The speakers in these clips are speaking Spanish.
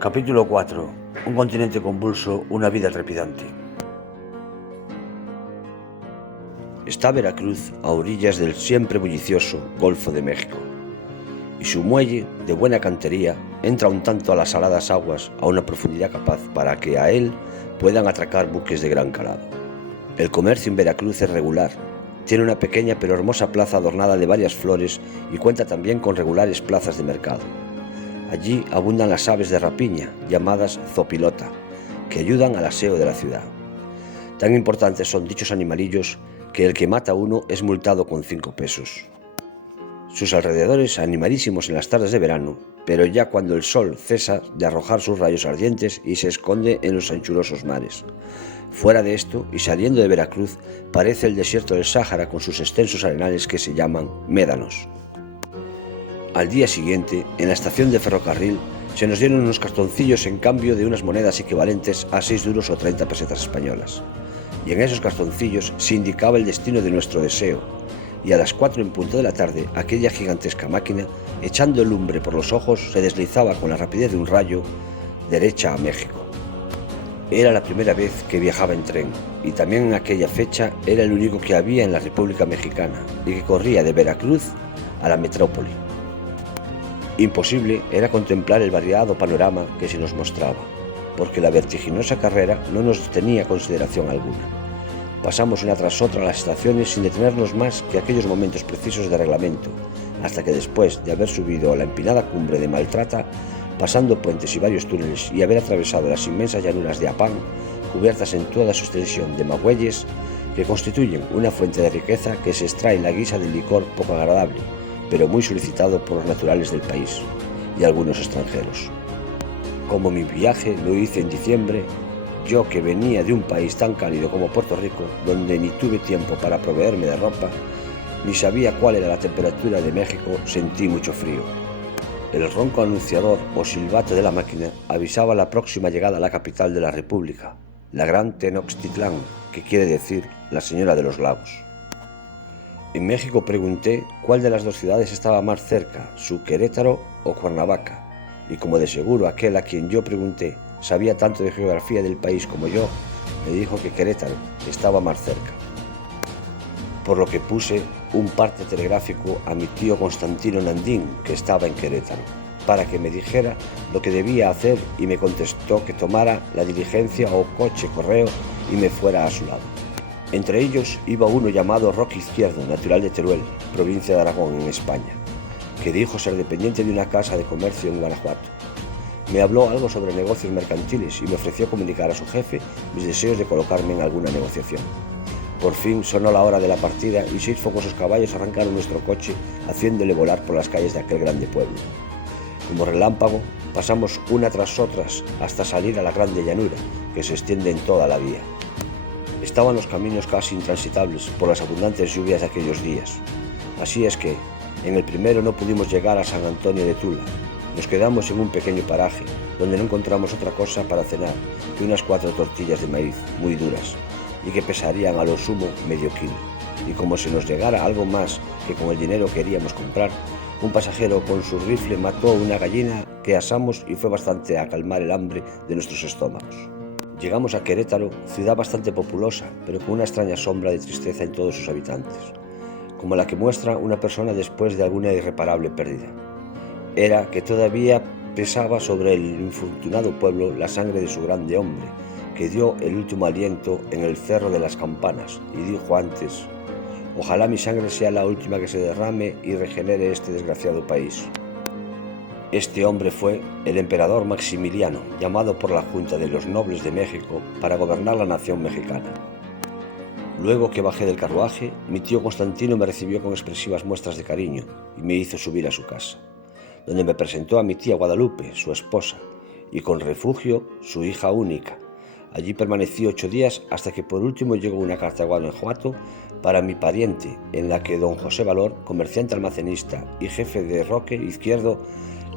Capítulo 4. Un continente convulso, una vida trepidante. Está Veracruz a orillas del siempre bullicioso Golfo de México, y su muelle, de buena cantería, entra un tanto a las saladas aguas a una profundidad capaz para que a él puedan atracar buques de gran calado. El comercio en Veracruz es regular, tiene una pequeña pero hermosa plaza adornada de varias flores y cuenta también con regulares plazas de mercado. Allí abundan las aves de rapiña, llamadas zopilota, que ayudan al aseo de la ciudad. Tan importantes son dichos animalillos que el que mata uno es multado con 5 pesos. Sus alrededores animadísimos en las tardes de verano, pero ya cuando el sol cesa de arrojar sus rayos ardientes y se esconde en los anchurosos mares. Fuera de esto, y saliendo de Veracruz, parece el desierto del Sáhara con sus extensos arenales que se llaman médanos. Al día siguiente, en la estación de ferrocarril, se nos dieron unos cartoncillos en cambio de unas monedas equivalentes a 6 duros o 30 pesetas españolas. Y en esos cartoncillos se indicaba el destino de nuestro deseo, y a las 4 en punto de la tarde, aquella gigantesca máquina, echando lumbre por los ojos, se deslizaba con la rapidez de un rayo, derecha a México. Era la primera vez que viajaba en tren, y también en aquella fecha era el único que había en la República Mexicana, y que corría de Veracruz a la metrópoli. Imposible era contemplar el variado panorama que se nos mostraba, porque la vertiginosa carrera no nos tenía consideración alguna. Pasamos una tras otra las estaciones sin detenernos más que aquellos momentos precisos de reglamento, hasta que después de haber subido a la empinada cumbre de Maltrata, pasando puentes y varios túneles y haber atravesado las inmensas llanuras de Apán, cubiertas en toda su extensión de magüeyes, que constituyen una fuente de riqueza que se extrae en la guisa del licor poco agradable, pero muy solicitado por los naturales del país y algunos extranjeros. Como mi viaje lo hice en diciembre, yo que venía de un país tan cálido como Puerto Rico, donde ni tuve tiempo para proveerme de ropa, ni sabía cuál era la temperatura de México, sentí mucho frío. El ronco anunciador o silbato de la máquina avisaba la próxima llegada a la capital de la República, la Gran Tenochtitlán, que quiere decir la Señora de los Lagos. En México pregunté cuál de las dos ciudades estaba más cerca, su Querétaro o Cuernavaca, y como de seguro aquel a quien yo pregunté sabía tanto de geografía del país como yo, me dijo que Querétaro estaba más cerca. Por lo que puse un parte telegráfico a mi tío Constantino Nandín, que estaba en Querétaro, para que me dijera lo que debía hacer, y me contestó que tomara la diligencia o coche correo y me fuera a su lado. Entre ellos iba uno llamado Roque Izquierdo, natural de Teruel, provincia de Aragón, en España, que dijo ser dependiente de una casa de comercio en Guanajuato. Me habló algo sobre negocios mercantiles y me ofreció comunicar a su jefe mis deseos de colocarme en alguna negociación. Por fin sonó la hora de la partida y 6 fogosos caballos arrancaron nuestro coche, haciéndole volar por las calles de aquel grande pueblo. Como relámpago, pasamos una tras otras hasta salir a la grande llanura, que se extiende en toda la vía. Estaban los caminos casi intransitables por las abundantes lluvias de aquellos días. Así es que, en el primero no pudimos llegar a San Antonio de Tula. Nos quedamos en un pequeño paraje, donde no encontramos otra cosa para cenar que unas 4 tortillas de maíz muy duras, y que pesarían a lo sumo medio kilo. Y como si nos llegara algo más que con el dinero queríamos comprar, un pasajero con su rifle mató una gallina que asamos y fue bastante a calmar el hambre de nuestros estómagos. Llegamos a Querétaro, ciudad bastante populosa, pero con una extraña sombra de tristeza en todos sus habitantes, como la que muestra una persona después de alguna irreparable pérdida. Era que todavía pesaba sobre el infortunado pueblo la sangre de su grande hombre, que dio el último aliento en el Cerro de las Campanas, y dijo antes: «Ojalá mi sangre sea la última que se derrame y regenere este desgraciado país». Este hombre fue el emperador Maximiliano, llamado por la Junta de los Nobles de México para gobernar la nación mexicana. Luego que bajé del carruaje, mi tío Constantino me recibió con expresivas muestras de cariño y me hizo subir a su casa, donde me presentó a mi tía Guadalupe, su esposa, y con refugio su hija única. Allí permanecí 8 días hasta que por último llegó una carta a Guanajuato para mi pariente, en la que don José Valor, comerciante almacenista y jefe de Roque Izquierdo,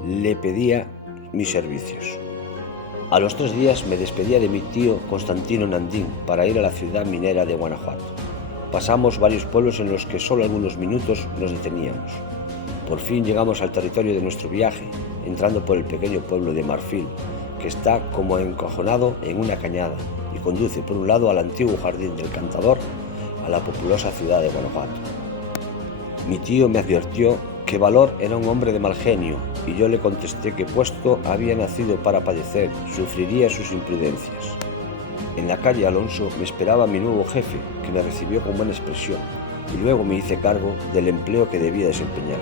le pedía mis servicios. A los 3 días me despedía de mi tío Constantino Nandín para ir a la ciudad minera de Guanajuato. Pasamos varios pueblos en los que solo algunos minutos nos deteníamos. Por fin llegamos al territorio de nuestro viaje, entrando por el pequeño pueblo de Marfil, que está como encojonado en una cañada y conduce por un lado al antiguo jardín del Cantador, a la populosa ciudad de Guanajuato. Mi tío me advirtió que Valor era un hombre de mal genio y yo le contesté que puesto había nacido para padecer, sufriría sus imprudencias. En la calle Alonso me esperaba mi nuevo jefe, que me recibió con buena expresión, y luego me hice cargo del empleo que debía desempeñar.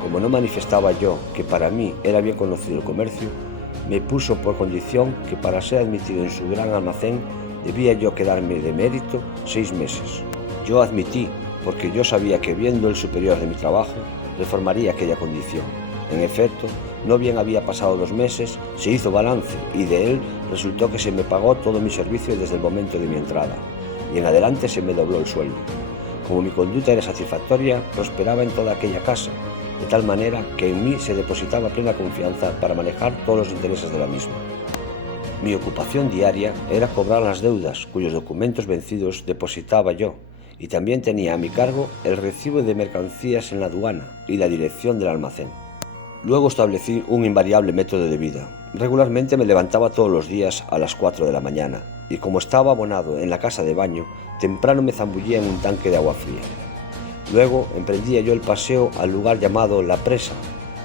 Como no manifestaba yo que para mí era bien conocido el comercio, me puso por condición que para ser admitido en su gran almacén debía yo quedarme de mérito 6 meses. Yo admití, porque yo sabía que viendo el superior de mi trabajo, reformaría aquella condición. En efecto, no bien había pasado 2 meses, se hizo balance y de él resultó que se me pagó todo mi servicio desde el momento de mi entrada, y en adelante se me dobló el sueldo. Como mi conducta era satisfactoria, prosperaba en toda aquella casa, de tal manera que en mí se depositaba plena confianza para manejar todos los intereses de la misma. Mi ocupación diaria era cobrar las deudas cuyos documentos vencidos depositaba yo, y también tenía a mi cargo el recibo de mercancías en la aduana y la dirección del almacén. Luego establecí un invariable método de vida. Regularmente me levantaba todos los días a las 4 de la mañana, y como estaba abonado en la casa de baño, temprano me zambullía en un tanque de agua fría. Luego emprendía yo el paseo al lugar llamado La Presa,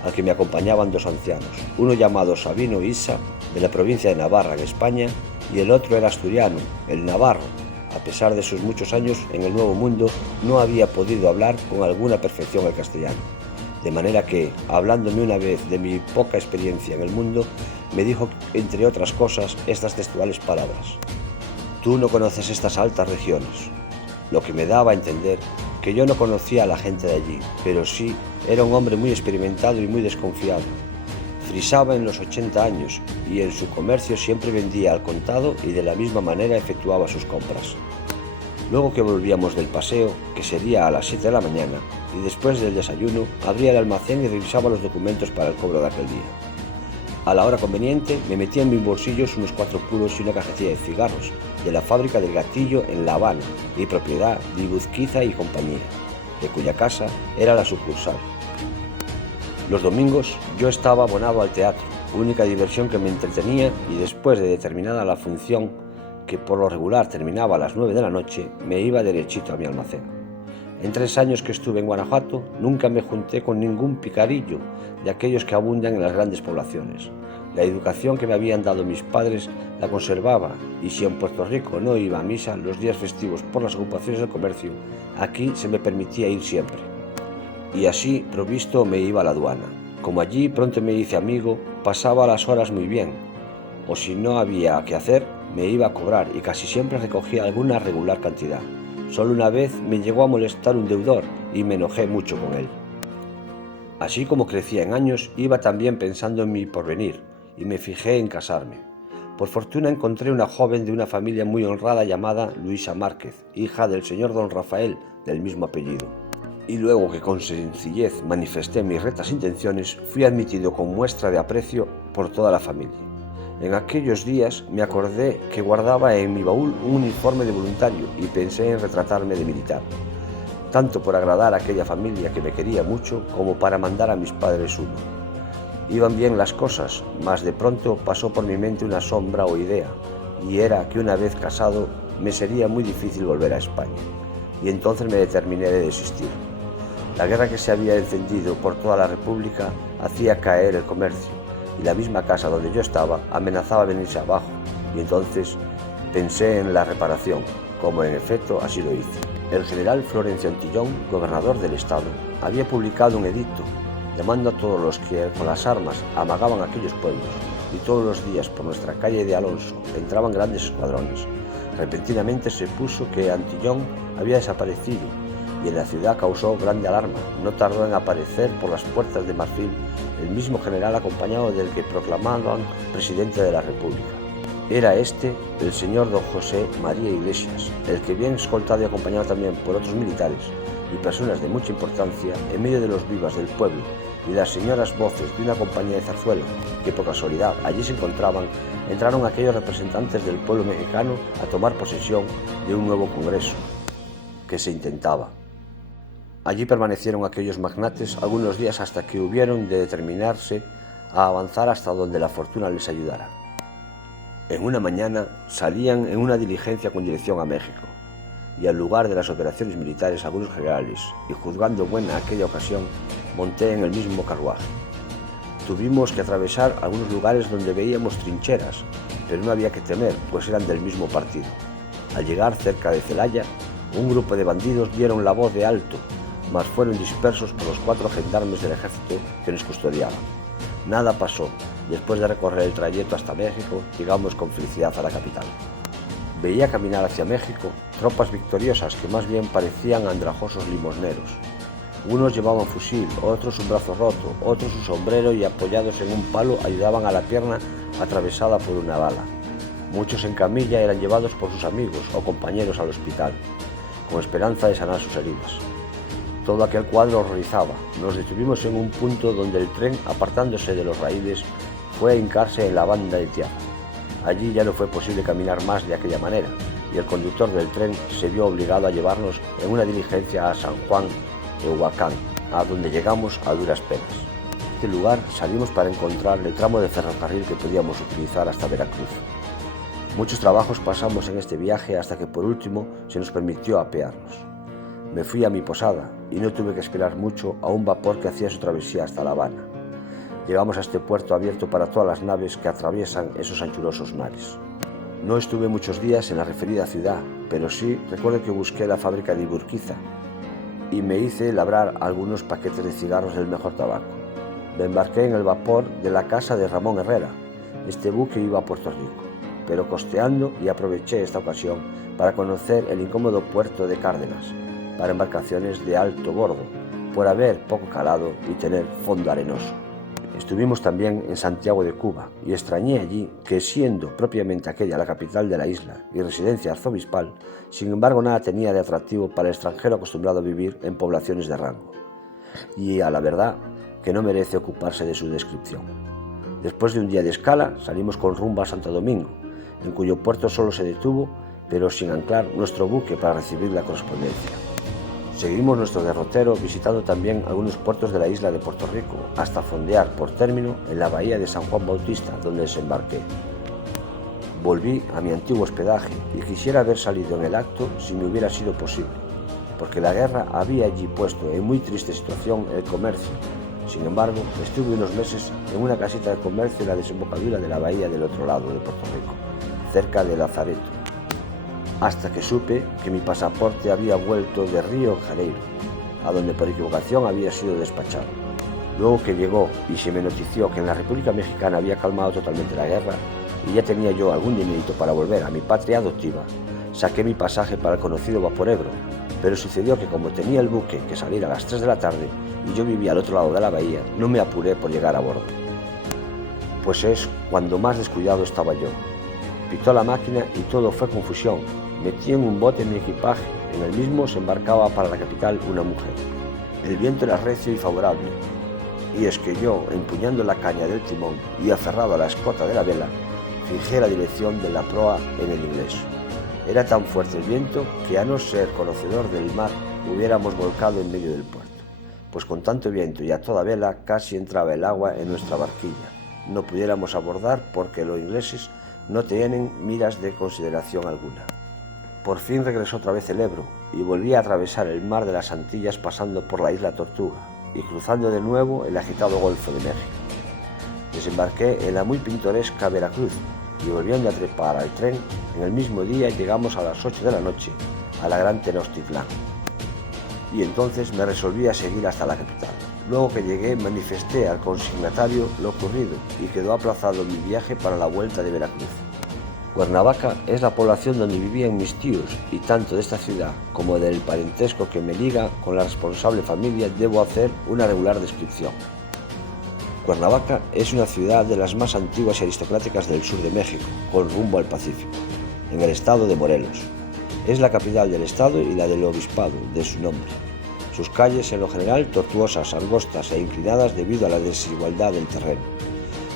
al que me acompañaban 2 ancianos, uno llamado Sabino Issa, de la provincia de Navarra, en España, y el otro era asturiano, el navarro. A pesar de sus muchos años en el Nuevo Mundo, no había podido hablar con alguna perfección el castellano. De manera que, hablándome una vez de mi poca experiencia en el mundo, me dijo, entre otras cosas, estas textuales palabras: «Tú no conoces estas altas regiones», lo que me daba a entender que yo no conocía a la gente de allí, pero sí era un hombre muy experimentado y muy desconfiado. Frisaba en los 80 años y en su comercio siempre vendía al contado y de la misma manera efectuaba sus compras. Luego que volvíamos del paseo, que sería a las 7 de la mañana, y después del desayuno, abría el almacén y revisaba los documentos para el cobro de aquel día. A la hora conveniente, me metía en mis bolsillos unos 4 puros y una cajetilla de cigarros, de la fábrica del Gatillo en La Habana, y propiedad de Ibuzquiza y compañía, de cuya casa era la sucursal. Los domingos yo estaba abonado al teatro, única diversión que me entretenía, y después de determinada la función, que por lo regular terminaba a las 9 de la noche, me iba derechito a mi almacén. En 3 años que estuve en Guanajuato, nunca me junté con ningún picarillo de aquellos que abundan en las grandes poblaciones. La educación que me habían dado mis padres la conservaba, y si en Puerto Rico no iba a misa los días festivos por las ocupaciones del comercio, aquí se me permitía ir siempre. Y así, provisto, me iba a la aduana. Como allí pronto me hice amigo, pasaba las horas muy bien, o si no había que hacer, me iba a cobrar y casi siempre recogía alguna regular cantidad. Solo una vez me llegó a molestar un deudor y me enojé mucho con él. Así como crecía en años, iba también pensando en mi porvenir y me fijé en casarme. Por fortuna encontré una joven de una familia muy honrada llamada Luisa Márquez, hija del señor don Rafael, del mismo apellido. Y luego que con sencillez manifesté mis rectas intenciones, fui admitido con muestra de aprecio por toda la familia. En aquellos días me acordé que guardaba en mi baúl un uniforme de voluntario y pensé en retratarme de militar, tanto por agradar a aquella familia que me quería mucho como para mandar a mis padres uno. Iban bien las cosas, mas de pronto pasó por mi mente una sombra o idea, y era que una vez casado me sería muy difícil volver a España, y entonces me determiné de desistir. La guerra que se había encendido por toda la República hacía caer el comercio, y la misma casa donde yo estaba amenazaba venirse abajo, y entonces pensé en la reparación, como en efecto así lo hice. El general Florencio Antillón, gobernador del estado, había publicado un edicto llamando a todos los que con las armas amagaban aquellos pueblos, y todos los días por nuestra calle de Alonso entraban grandes escuadrones. Repentinamente se puso que Antillón había desaparecido, y en la ciudad causó grande alarma. No tardó en aparecer por las puertas de Marfil el mismo general acompañado del que proclamaban presidente de la República. Era este el señor don José María Iglesias, el que, bien escoltado y acompañado también por otros militares y personas de mucha importancia, en medio de los vivas del pueblo y las señoras voces de una compañía de zarzuela que por casualidad allí se encontraban, entraron aquellos representantes del pueblo mexicano a tomar posesión de un nuevo congreso que se intentaba. Allí permanecieron aquellos magnates algunos días hasta que hubieron de determinarse a avanzar hasta donde la fortuna les ayudara. En una mañana salían en una diligencia con dirección a México, y al lugar de las operaciones militares algunos generales, y juzgando buena aquella ocasión, monté en el mismo carruaje. Tuvimos que atravesar algunos lugares donde veíamos trincheras, pero no había que temer, pues eran del mismo partido. Al llegar cerca de Celaya, un grupo de bandidos dieron la voz de alto, mas fueron dispersos por los 4 gendarmes del ejército que nos custodiaban. Nada pasó. Después de recorrer el trayecto hasta México, llegamos con felicidad a la capital. Veía caminar hacia México tropas victoriosas que más bien parecían andrajosos limosneros. Unos llevaban fusil, otros un brazo roto, otros un sombrero y apoyados en un palo ayudaban a la pierna atravesada por una bala. Muchos en camilla eran llevados por sus amigos o compañeros al hospital, con esperanza de sanar sus heridas. Todo aquel cuadro horrorizaba. Nos detuvimos en un punto donde el tren, apartándose de los raíles, fue a hincarse en la banda de tierra. Allí ya no fue posible caminar más de aquella manera, y el conductor del tren se vio obligado a llevarnos en una diligencia a San Juan de Huacán, a donde llegamos a duras penas. De este lugar salimos para encontrar el tramo de ferrocarril que podíamos utilizar hasta Veracruz. Muchos trabajos pasamos en este viaje hasta que por último se nos permitió apearnos. Me fui a mi posada y no tuve que esperar mucho a un vapor que hacía su travesía hasta La Habana. Llegamos a este puerto abierto para todas las naves que atraviesan esos anchurosos mares. No estuve muchos días en la referida ciudad, pero sí recuerdo que busqué la fábrica de Iburquiza y me hice labrar algunos paquetes de cigarros del mejor tabaco. Me embarqué en el vapor de la casa de Ramón Herrera. Este buque iba a Puerto Rico, pero costeando, y aproveché esta ocasión para conocer el incómodo puerto de Cárdenas, para embarcaciones de alto bordo, por haber poco calado y tener fondo arenoso. Estuvimos también en Santiago de Cuba y extrañé allí que, siendo propiamente aquella la capital de la isla y residencia arzobispal, sin embargo nada tenía de atractivo para el extranjero acostumbrado a vivir en poblaciones de rango. Y a la verdad que no merece ocuparse de su descripción. Después de un día de escala salimos con rumbo a Santo Domingo, en cuyo puerto solo se detuvo, pero sin anclar, nuestro buque para recibir la correspondencia. Seguimos nuestro derrotero visitando también algunos puertos de la isla de Puerto Rico, hasta fondear por término en la bahía de San Juan Bautista, donde desembarqué. Volví a mi antiguo hospedaje y quisiera haber salido en el acto si me hubiera sido posible, porque la guerra había allí puesto en muy triste situación el comercio. Sin embargo, estuve unos meses en una casita de comercio en la desembocadura de la bahía del otro lado de Puerto Rico, cerca de Lazareto, hasta que supe que mi pasaporte había vuelto de Río de Janeiro, a donde por equivocación había sido despachado. Luego que llegó y se me notició que en la República Mexicana había calmado totalmente la guerra y ya tenía yo algún dinerito para volver a mi patria adoptiva, saqué mi pasaje para el conocido vapor Ebro, pero sucedió que como tenía el buque que salir a las 3 de la tarde y yo vivía al otro lado de la bahía, no me apuré por llegar a bordo. Pues es cuando más descuidado estaba yo. Pitó la máquina y todo fue confusión. Metí en un bote mi equipaje, en el mismo se embarcaba para la capital una mujer. El viento era recio y favorable, y es que yo, empuñando la caña del timón y aferrado a la escota de la vela, fijé la dirección de la proa en el inglés. Era tan fuerte el viento que, a no ser conocedor del mar, hubiéramos volcado en medio del puerto, pues con tanto viento y a toda vela casi entraba el agua en nuestra barquilla. No pudiéramos abordar porque los ingleses no tienen miras de consideración alguna. Por fin regresó otra vez el Ebro y volví a atravesar el mar de las Antillas pasando por la isla Tortuga y cruzando de nuevo el agitado Golfo de México. Desembarqué en la muy pintoresca Veracruz y volviendo a trepar al tren, en el mismo día llegamos a las 8 de la noche a la Gran Tenochtitlán. Y entonces me resolví a seguir hasta la capital. Luego que llegué manifesté al consignatario lo ocurrido y quedó aplazado mi viaje para la vuelta de Veracruz. Cuernavaca es la población donde vivían mis tíos y tanto de esta ciudad como del parentesco que me liga con la responsable familia debo hacer una regular descripción. Cuernavaca es una ciudad de las más antiguas y aristocráticas del sur de México, con rumbo al Pacífico, en el estado de Morelos. Es la capital del estado y la del obispado, de su nombre. Sus calles, en lo general, tortuosas, angostas e inclinadas debido a la desigualdad del terreno.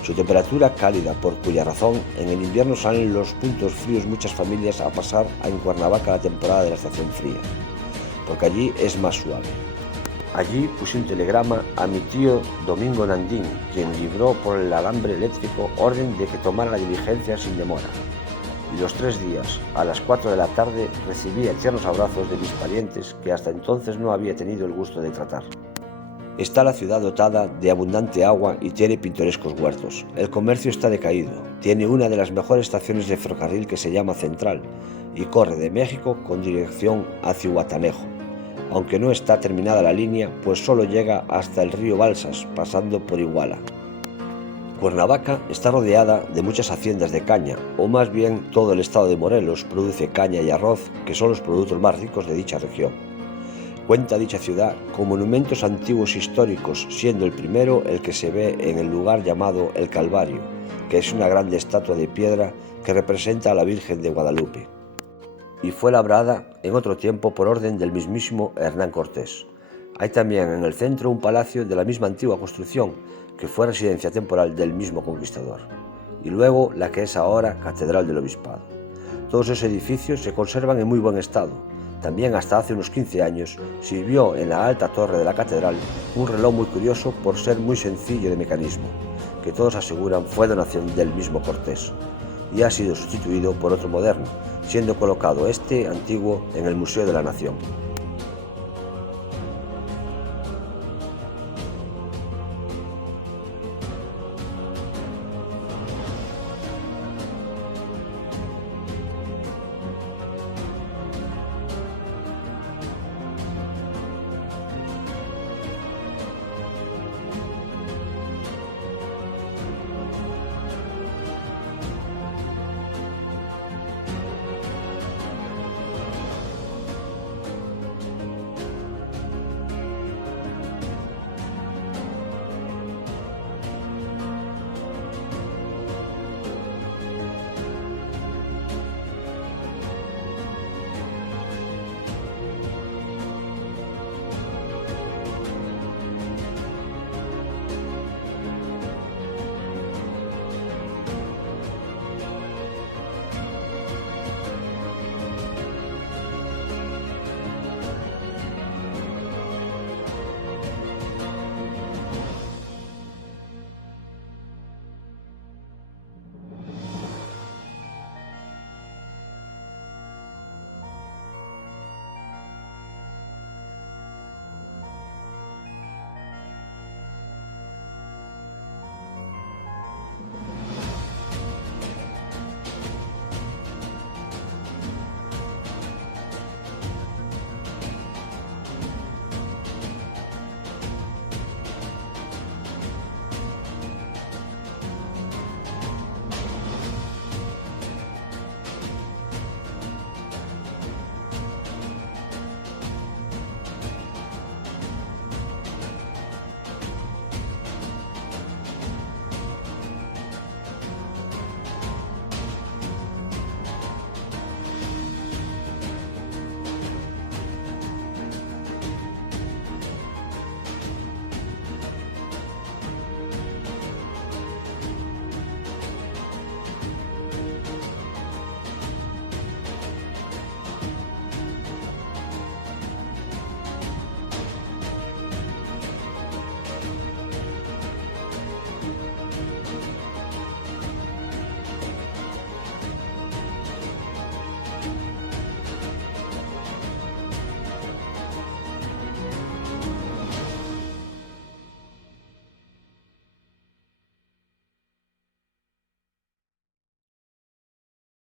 Su temperatura cálida, por cuya razón en el invierno salen los puntos fríos muchas familias a pasar en Cuernavaca la temporada de la estación fría, porque allí es más suave. Allí puse un telegrama a mi tío Domingo Nandín, quien libró por el alambre eléctrico orden de que tomara la diligencia sin demora. Y los 3 días, a las 4 de la tarde, recibía tiernos abrazos de mis parientes que hasta entonces no había tenido el gusto de tratar. Está la ciudad dotada de abundante agua y tiene pintorescos huertos. El comercio está decaído, tiene una de las mejores estaciones de ferrocarril que se llama Central y corre de México con dirección a Zihuatanejo, aunque no está terminada la línea, pues solo llega hasta el río Balsas, pasando por Iguala. Cuernavaca está rodeada de muchas haciendas de caña, o más bien todo el estado de Morelos produce caña y arroz, que son los productos más ricos de dicha región. Cuenta dicha ciudad con monumentos antiguos históricos, siendo el primero el que se ve en el lugar llamado El Calvario, que es una grande estatua de piedra que representa a la Virgen de Guadalupe, y fue labrada en otro tiempo por orden del mismísimo Hernán Cortés. Hay también en el centro un palacio de la misma antigua construcción, que fue residencia temporal del mismo conquistador, y luego la que es ahora Catedral del Obispado. Todos esos edificios se conservan en muy buen estado. También hasta hace unos 15 años sirvió en la alta torre de la catedral un reloj muy curioso por ser muy sencillo de mecanismo, que todos aseguran fue donación del mismo Cortés, y ha sido sustituido por otro moderno, siendo colocado este antiguo en el Museo de la Nación.